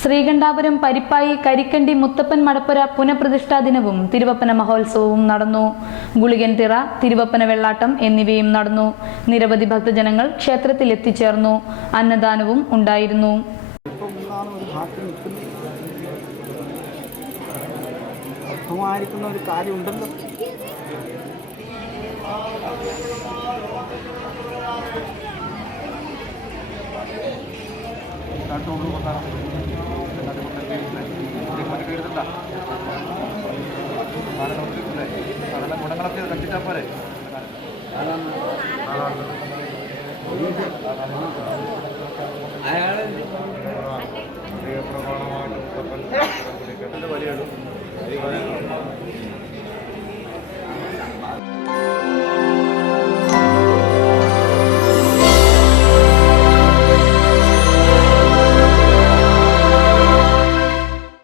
ശ്രീകണ്ഠാപുരം പരിപ്പായി കരിക്കണ്ടി മുത്തപ്പൻ മടപ്പുര പുനഃപ്രതിഷ്ഠാ ദിനവും തിരുവപ്പന മഹോത്സവവും നടന്നു. ഗുളികൻ തിറ തിരുവപ്പന വെള്ളാട്ടം എന്നിവയും നടന്നു. നിരവധി ഭക്തജനങ്ങൾ ക്ഷേത്രത്തിൽ എത്തിച്ചേർന്നു. അന്നദാനവും ഉണ്ടായിരുന്നു. കാര്യമുണ്ടല്ലോ ഗുണങ്ങളൊക്കെ കണ്ടിട്ടാ പോരെ അയാളെ വലിയ